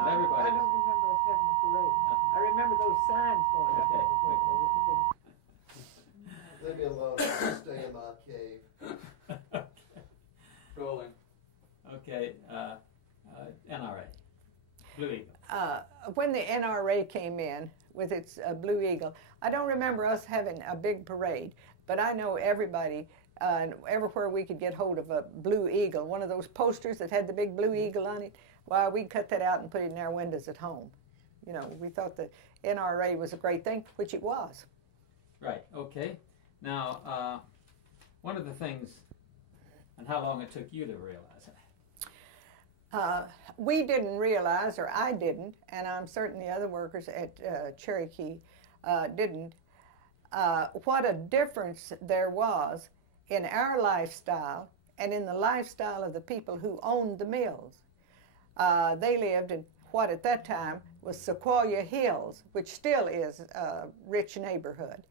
No, I everybody. don't remember us having a parade. I remember those signs going up Okay. everywhere. Leave me alone. I'll stay in my cave. Rolling. Okay, NRA. Blue Eagle. When the NRA came in with its Blue Eagle, I don't remember us having a big parade, but I know everybody, everywhere we could get hold of a Blue Eagle, one of those posters that had the big Blue Eagle on it, well, we'd cut that out and put it in our windows at home. You know, we thought the NRA was a great thing, which it was. Right, okay. Now, one of the things, and how long it took you to realize it? We didn't realize, or I didn't, and I'm certain the other workers at Cherokee didn't, what a difference there was in our lifestyle and in the lifestyle of the people who owned the mills. They lived in what at that time was Sequoia Hills, which still is a rich neighborhood,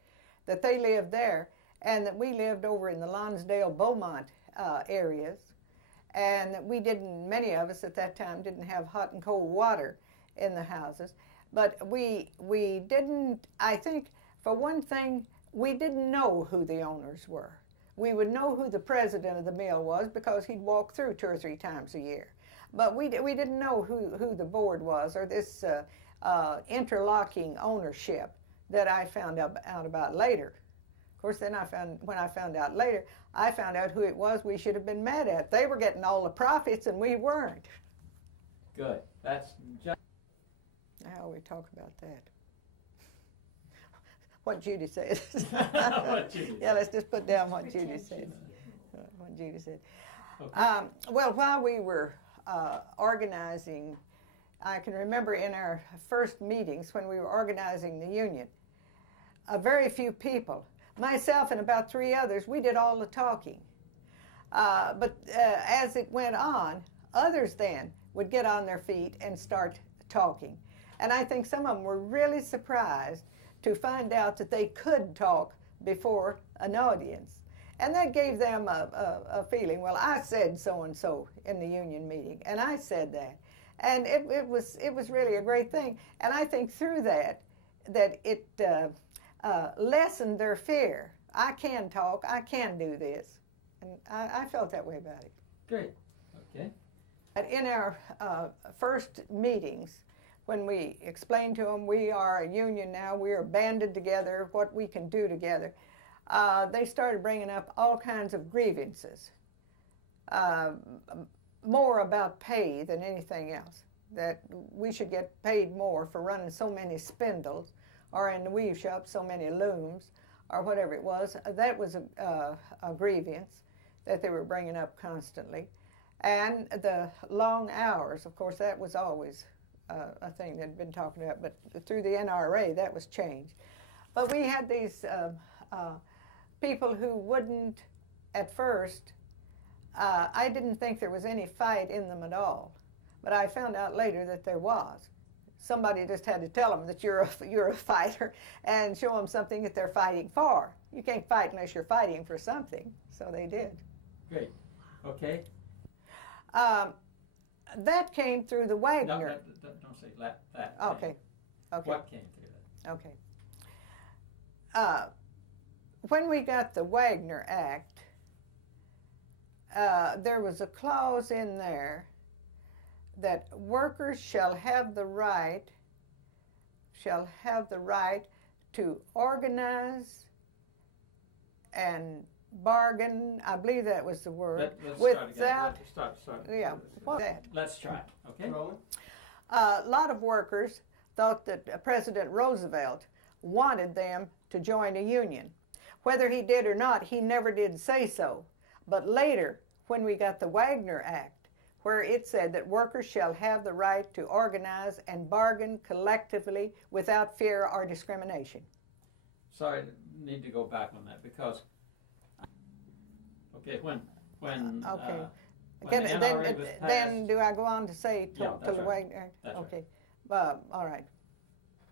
that they lived there, and that we lived over in the Lonsdale-Beaumont areas, and that we didn't, many of us at that time didn't have hot and cold water in the houses. But we didn't, I think, for one thing, we didn't know who the owners were. We would know who the president of the mill was because he'd walk through 2 or 3 times a year. But we didn't know who the board was, or this interlocking ownership that I found out about later. Of course, then when I found out later, I found out who it was we should have been mad at. They were getting all the profits and we weren't. Good. That's just... Now we talk about that. What Judy said. What Judy Yeah, let's just put down what Judy said. What Judy said. Okay. Well, while we were organizing, I can remember in our first meetings when we were organizing the union, very few people, myself and about 3 others, we did all the talking. But as it went on, others then would get on their feet and start talking. And I think some of them were really surprised to find out that they could talk before an audience. And that gave them a feeling, well, I said so-and-so in the union meeting, and I said that. And it was really a great thing. And I think through that it lessened their fear. I can talk, I can do this. And I felt that way about it. Great. Okay. In our first meetings, when we explained to them we are a union now, we are banded together, what we can do together, they started bringing up all kinds of grievances, more about pay than anything else, that we should get paid more for running so many spindles, or in the weave shop so many looms, or whatever it was. That was a grievance that they were bringing up constantly. And the long hours, of course, that was always a thing that had been talked about, but through the NRA that was changed. But we had these people who wouldn't, at first, I didn't think there was any fight in them at all, but I found out later that there was. Somebody just had to tell them that you're a fighter and show them something that they're fighting for. You can't fight unless you're fighting for something, so they did. Great. Okay. That came through the Wagner. No, don't say that. Okay. Okay. What came through that? Okay. When we got the Wagner Act, there was a clause in there that workers shall have the right to organize and bargain. I believe that was the word. Let's without, start. Yeah, what's that? Let's try. Okay. Rolling. A lot of workers thought that President Roosevelt wanted them to join a union. Whether he did or not, he never did say so. But later, when we got the Wagner Act, where it said that workers shall have the right to organize and bargain collectively without fear or discrimination. Sorry, need to go back on that because, okay, when Okay. when the NRA was passed, Then do I go on to say Yeah, to that's the right. Wagner Act? That's Okay. All right.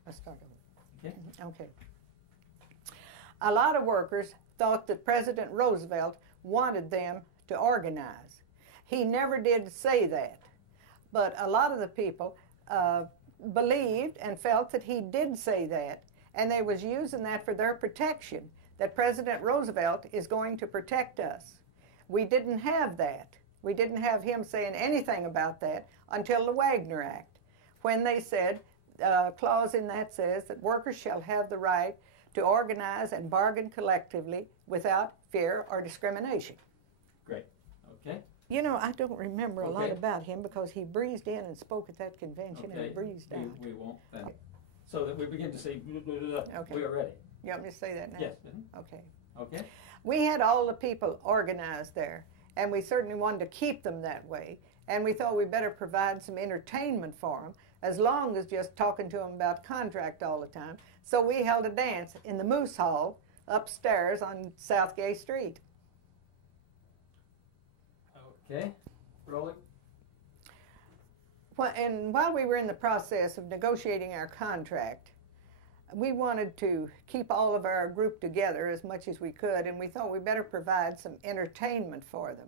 Let's start over. Okay. Okay. A lot of workers thought that President Roosevelt wanted them to organize. He never did say that, but a lot of the people believed and felt that he did say that, and they was using that for their protection, that President Roosevelt is going to protect us. We didn't have that. We didn't have him saying anything about that until the Wagner Act, when they said, a clause in that says that workers shall have the right to organize and bargain collectively without fear or discrimination. Great. Okay. You know, I don't remember a lot Okay. about him because he breezed in and spoke at that convention and he breezed out. We won't then. So that we begin to say, Okay. we are ready. You want me to say that now? Yes. Okay. Okay. We had all the people organized there, and we certainly wanted to keep them that way. And we thought we better provide some entertainment for them, as long as just talking to them about contract all the time. So we held a dance in the Moose Hall upstairs on South Gay Street. Okay. Rolling. Well, and while we were in the process of negotiating our contract, we wanted to keep all of our group together as much as we could, and we thought we better provide some entertainment for them.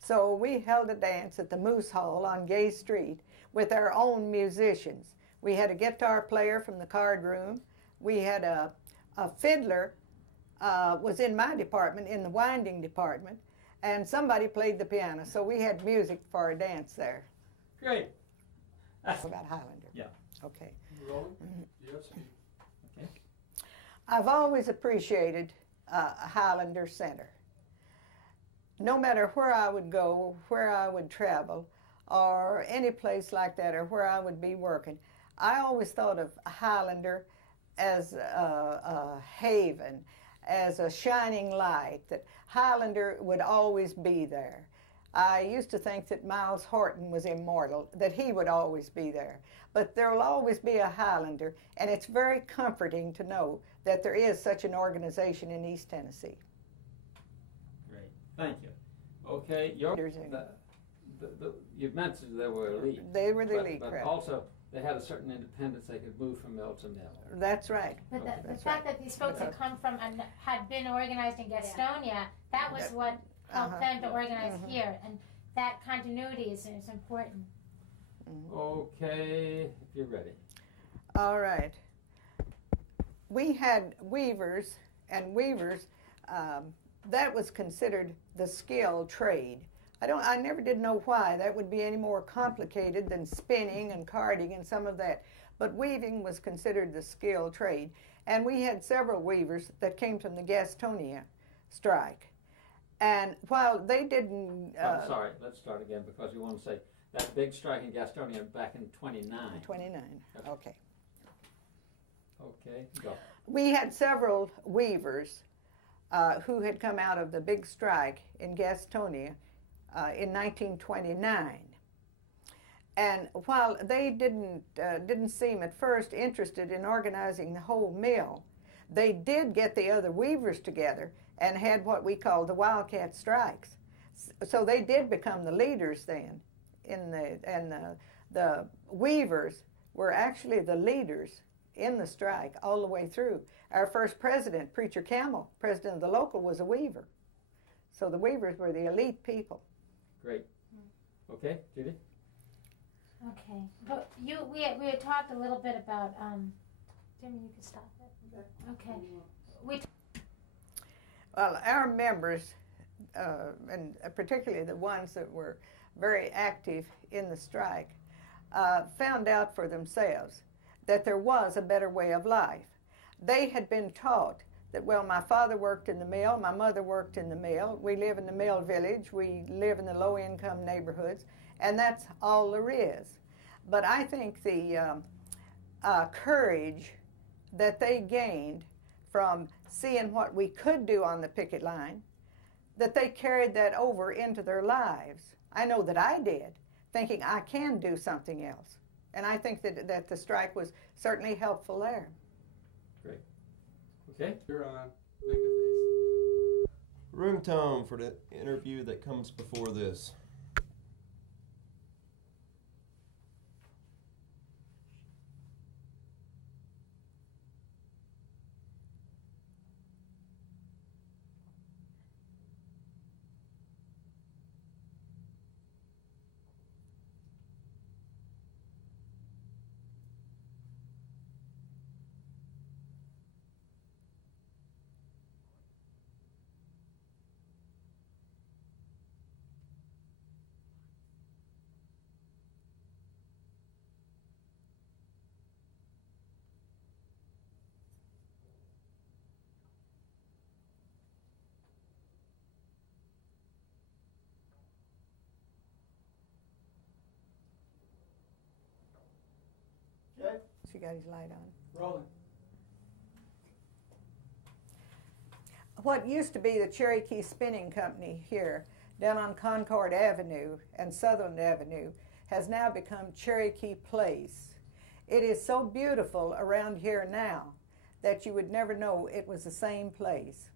So we held a dance at the Moose Hall on Gay Street with our own musicians. We had a guitar player from the card room. We had a fiddler, was in my department, in the winding department, and somebody played the piano. So we had music for our dance there. Great. About Highlander. Yeah. Okay. Rolling? Yes. Okay. I've always appreciated Highlander Center. No matter where I would go, where I would travel, or any place like that, or where I would be working, I always thought of Highlander as a haven, as a shining light, that Highlander would always be there. I used to think that Miles Horton was immortal, that he would always be there. But there will always be a Highlander, and it's very comforting to know that there is such an organization in East Tennessee. Great. Thank you. Okay. You mentioned they were elite. They were the elite but crowd. also they had a certain independence. They could move from mill to mill. That's right. But the That's fact right. that these folks had come from and had been organized in Gastonia, that was what helped them to organize here, and that continuity is important. Okay, if you're ready. All right. We had weavers, and weavers, that was considered the skilled trade. I never did know why that would be any more complicated than spinning and carding and some of that. But weaving was considered the skilled trade. And we had several weavers that came from the Gastonia strike. And while they didn't... I'm sorry, let's start again because you want to say that big strike in Gastonia back in 29. 29, okay. Okay, go. We had several weavers who had come out of the big strike in Gastonia in 1929. And while they didn't seem at first interested in organizing the whole mill, they did get the other weavers together and had what we called the Wildcat Strikes. So they did become the leaders then, the weavers were actually the leaders in the strike all the way through. Our first president, Preacher Camel, president of the local, was a weaver. So the weavers were the elite people. Great. Okay, Judy? Okay, but we had talked a little bit about, Jimmy, you can stop it. Okay. Well, our members, and particularly the ones that were very active in the strike, found out for themselves that there was a better way of life. They had been taught that, well, my father worked in the mill, my mother worked in the mill, we live in the mill village, we live in the low-income neighborhoods, and that's all there is. But I think the courage that they gained from seeing what we could do on the picket line, that they carried that over into their lives. I know that I did, thinking I can do something else. And I think that the strike was certainly helpful there. Great. Okay. You're on. Make a face. Room tone for the interview that comes before this. he got his light on. Rolling. What used to be the Cherokee Spinning Company here, down on Concord Avenue and Southern Avenue, has now become Cherokee Place. It is so beautiful around here now that you would never know it was the same place.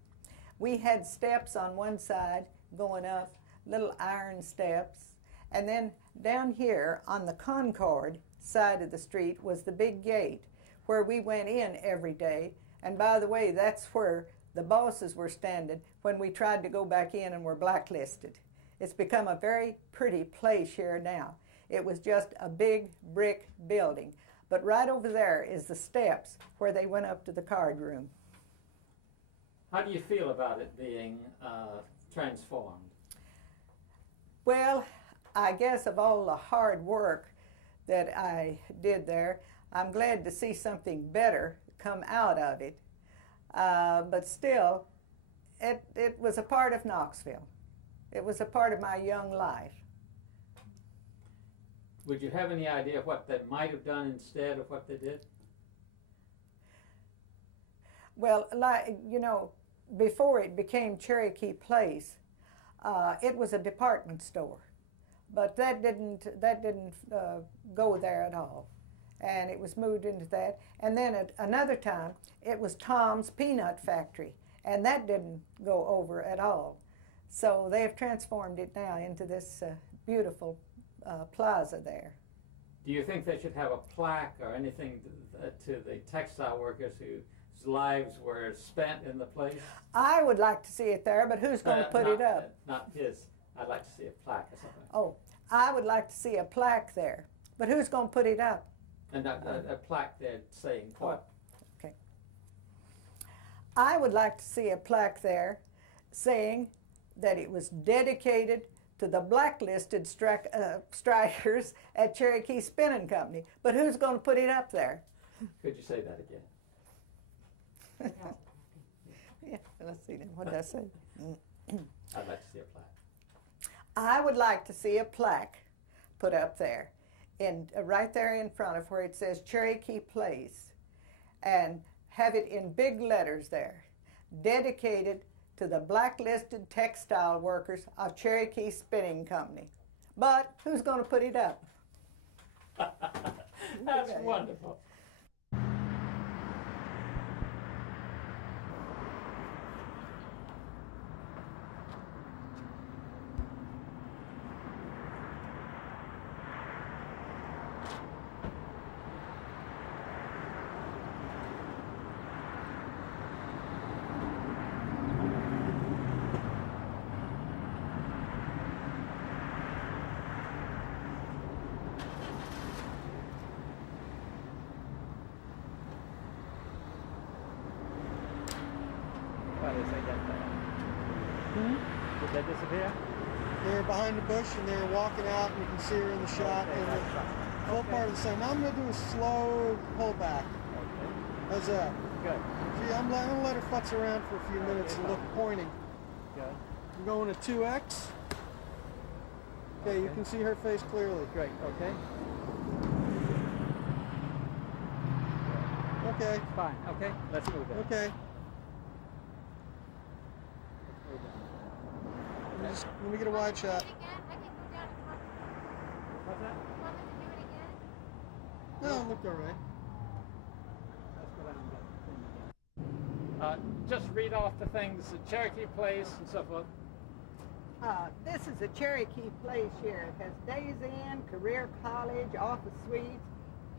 We had steps on one side going up, little iron steps, and then down here on the Concord side of the street was the big gate where we went in every day. And by the way, that's where the bosses were standing when we tried to go back in and were blacklisted. It's become a very pretty place here now. It was just a big brick building. But right over there is the steps where they went up to the card room. How do you feel about it being transformed? Well, I guess of all the hard work that I did there, I'm glad to see something better come out of it. But still, it was a part of Knoxville. It was a part of my young life. Would you have any idea what they might have done instead of what they did? Well, like, you know, before it became Cherokee Place, it was a department store, but that didn't go there at all, and it was moved into that. And then at another time, it was Tom's Peanut Factory, and that didn't go over at all. So they have transformed it now into this beautiful plaza there. Do you think they should have a plaque or anything to the textile workers whose lives were spent in the place? I would like to see it there, but who's going to put it up? Not his. I'd like to see a plaque or something. Oh, I would like to see a plaque there, but who's going to put it up? And a plaque there saying what? Okay. I would like to see a plaque there saying that it was dedicated to the blacklisted strikers at Cherokee Spinning Company. But who's going to put it up there? Could you say that again? Yeah, let's see then. What did I say? I'd like to see a plaque. I would like to see a plaque put up there, right there in front of where it says Cherokee Place, and have it in big letters there, dedicated to the blacklisted textile workers of Cherokee Spinning Company. But who's going to put it up? That's wonderful. Did they disappear? They're behind the bush and they're walking out and you can see her in the shot. Okay, And that's the fine. whole part of the same. Now I'm going to do a slow pullback. Okay. How's that? Good. See, I'm going to let her futz around for a few minutes and look pointing. Good. I'm going to 2x. Okay, you can see her face clearly. Great. Okay. Okay. Fine. Okay. Let's move it. Okay. Let's move it. Let me get a wide shot. What's that? No, it looked all right. That's what I'm getting. Just read off the things, Cherokee Place and so forth. This is a Cherokee Place here. It has Days Inn, Career College, Office Suites,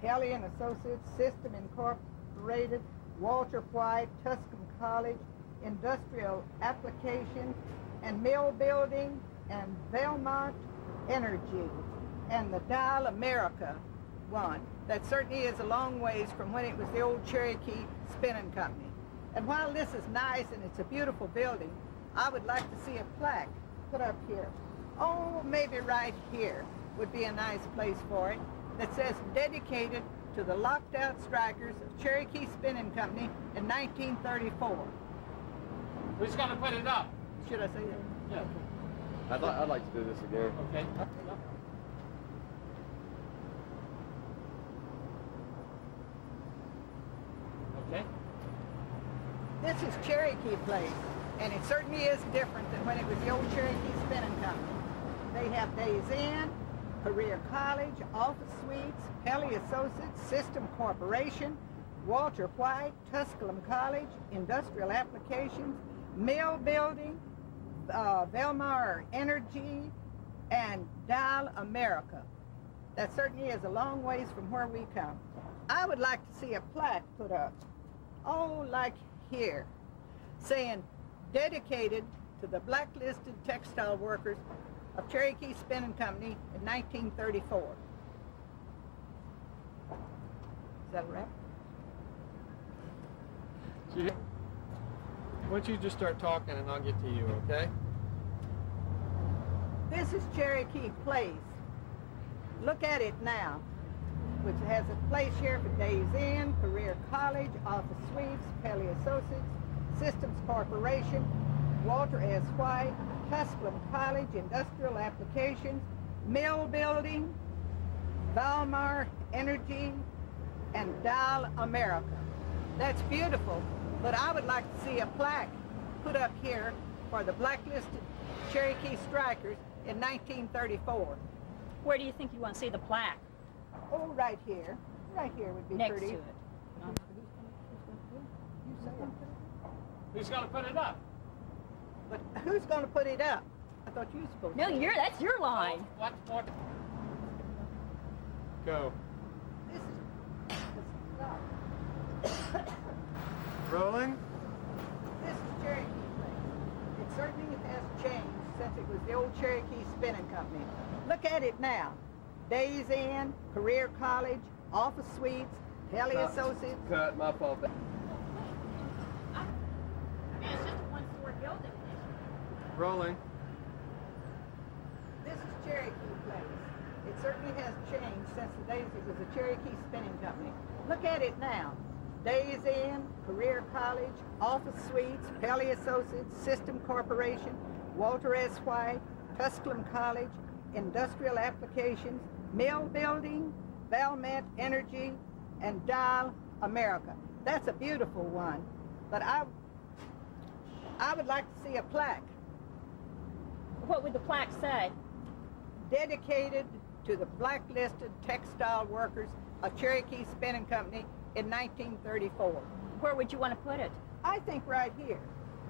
Kelly and Associates, System Incorporated, Walter White, Tuscan College, Industrial Application, and Mill Building, and Belmont Energy, and the Dial America one. That certainly is a long ways from when it was the old Cherokee Spinning Company. And while this is nice and it's a beautiful building, I would like to see a plaque put up here. Oh, maybe right here would be a nice place for it, that says dedicated to the locked out strikers of Cherokee Spinning Company in 1934. Who's going to put it up? Should I say that? Yeah. I'd like to do this again. Okay. This is Cherokee Place, and it certainly is different than when it was the old Cherokee Spinning Company. They have Days Inn, Career College, Office Suites, Pelly Associates, System Corporation, Walter White, Tusculum College, Industrial Applications, Mill Building, Velmar Energy, and Dial America. That certainly is a long ways from where we come. I would like to see a plaque put up, like here, saying dedicated to the blacklisted textile workers of Cherokee Spinning Company in 1934. Is that right? Why don't you just start talking and I'll get to you, okay? This is Cherokee Place. Look at it now, which has a place here for Days Inn, Career College, Office Suites, Pelly Associates, Systems Corporation, Walter S. White, Tusculum College, Industrial Applications, Mill Building, Valmar Energy, and Dial America. That's beautiful, but I would like to see a plaque put up here for the blacklisted Cherokee strikers in 1934. Where do you think you want to see the plaque? Oh, right here. Right here would be Next pretty. to it. Who's going to put it up? But who's going to put it up? I thought you were supposed No, to. that's your line. What? Go. This is Rolling. This is Cherokee Place. It certainly has changed since it was the old Cherokee Spinning Company. Look at it now. Days Inn, Career College, Office Suites, Pelly Associates. Cut, my fault. I mean, it's just a one-story building. Rolling. This is Cherokee Place. It certainly has changed since the days it was a Cherokee Spinning Company. Look at it now. Days Inn, Career College, Office Suites, Pelly Associates, System Corporation, Walter S. White, Tusculum College, Industrial Applications, Mill Building, Valmet Energy, and Dial America. That's a beautiful one, but I would like to see a plaque What would the plaque say? dedicated to the blacklisted textile workers of Cherokee Spinning Company in 1934. Where would you want to put it? I think right here.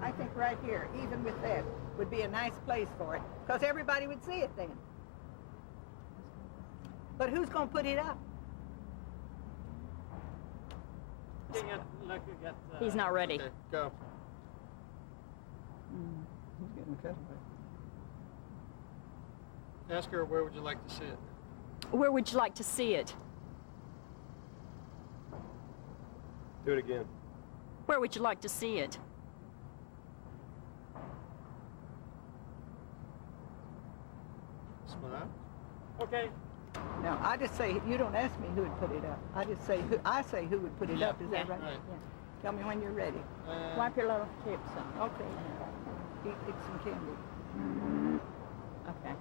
I think right here, even with that, would be a nice place for it, because everybody would see it then. But who's going to put it up? He's not ready. Okay, go. He's getting cut away. Ask her where would you like to see it? Where would you like to see it? Do it again. Where would you like to see it? Smile. Okay. Now, I just say, you don't ask me who would put it up. I just say, I say who would put it up. Is that right? right. Yeah. Tell me when you're ready. Wipe your little tips on. Okay. Eat some candy. Okay.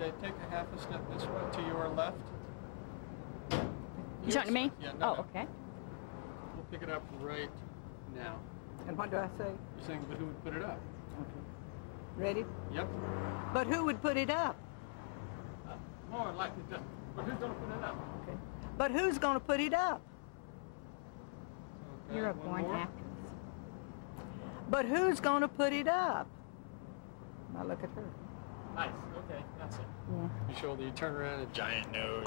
Okay, take a half a step this way to your left. You talking to me? Yeah, no, Oh, no. okay. We'll pick it up right now. And what do I say? You're saying, but who would put it up? Okay. Ready? Yep. But who would put it up? More likely to. But who's going to put it up? Okay. But who's going to put it up? Okay, You're a one born more. actress. But who's going to put it up? Now look at her. Nice. Okay, that's it. You shoulder, you turn around, a giant nose.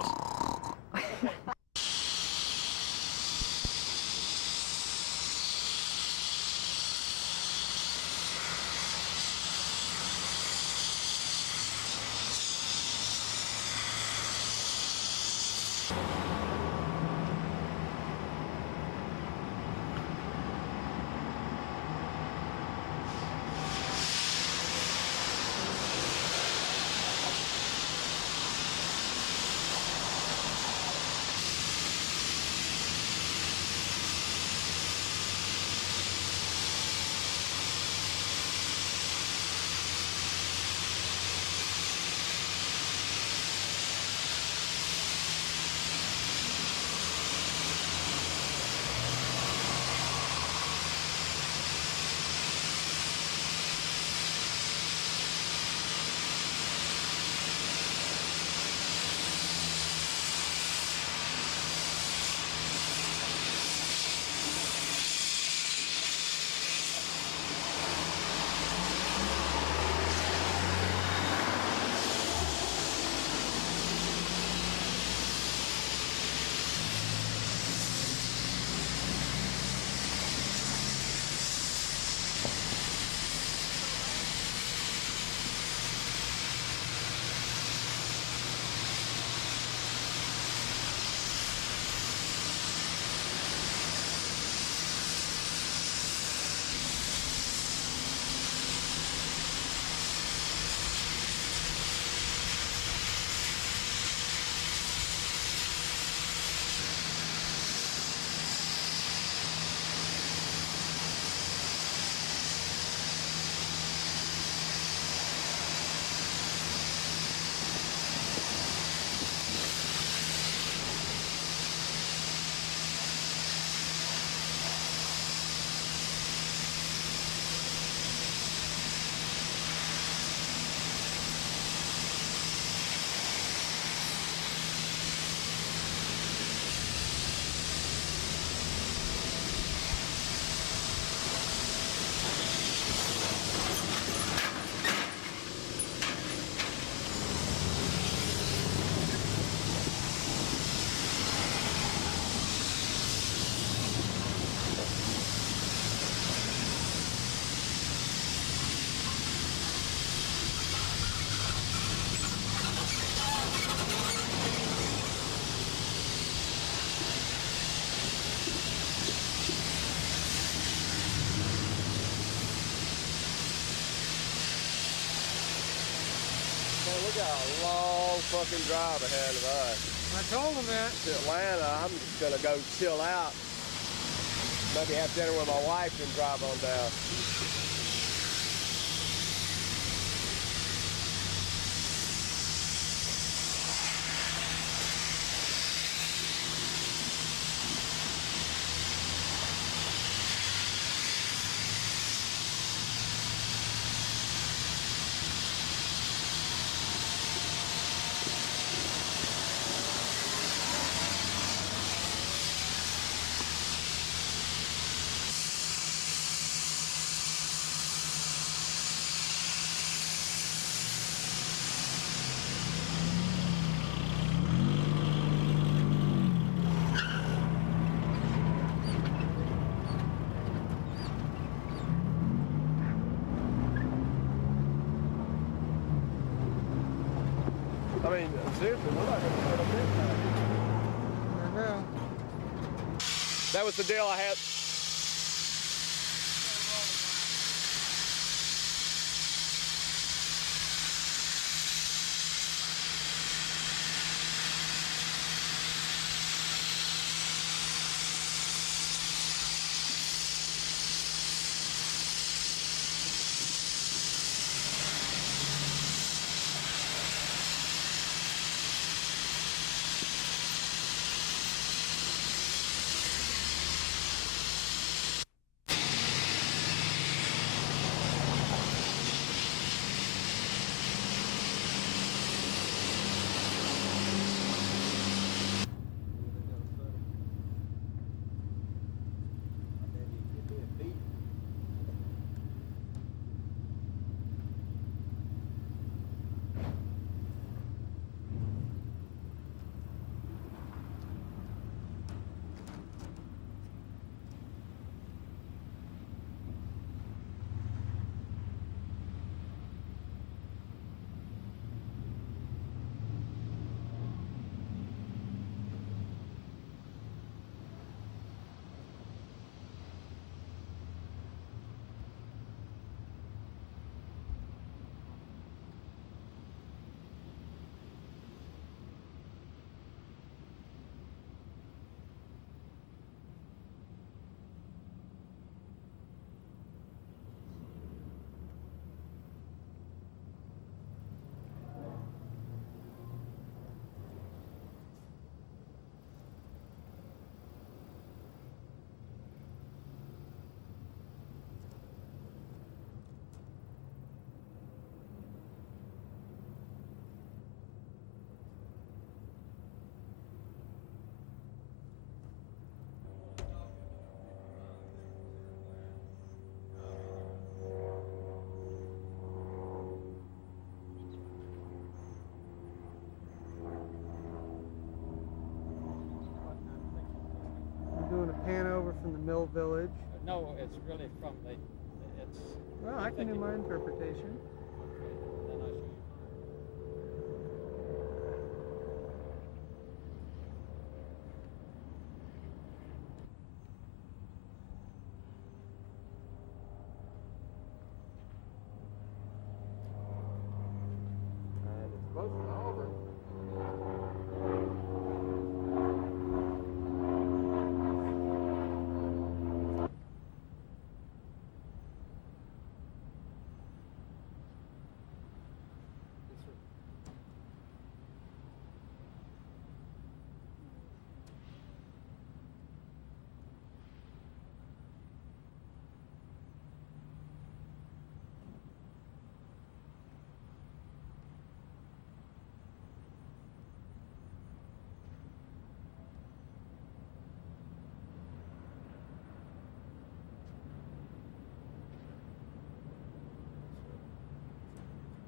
got a long fucking drive ahead of us. I told him that. To Atlanta, I'm just gonna go chill out. Maybe have dinner with my wife and drive on down. I mean, seriously, we're not going to put a bit back. I know. That was the deal I had. Doing a pan over from the Mill Village. No, it's really from the. It's. Well, I can do my interpretation. Then I show you. And it's close to Auburn.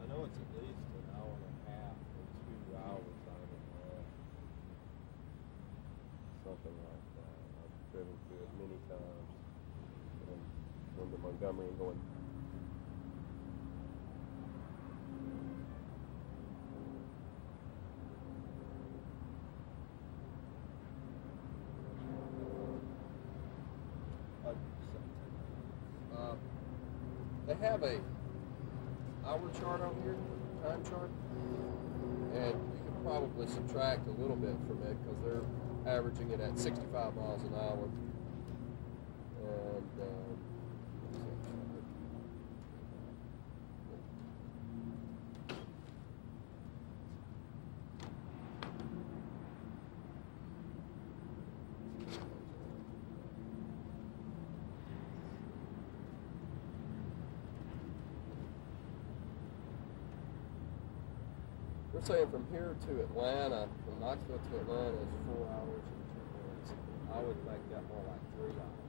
I know it's at least an hour and a half or 2 hours out of it. Something like that. I've driven through it many times. And going to Montgomery and going. They have a hour chart on here, time chart. probably subtract a little bit from it because they're averaging it at 65 miles an hour. And they're saying from here to Atlanta, from Knoxville to Atlanta is 4 hours and 2 minutes. I would make that more like 3 hours.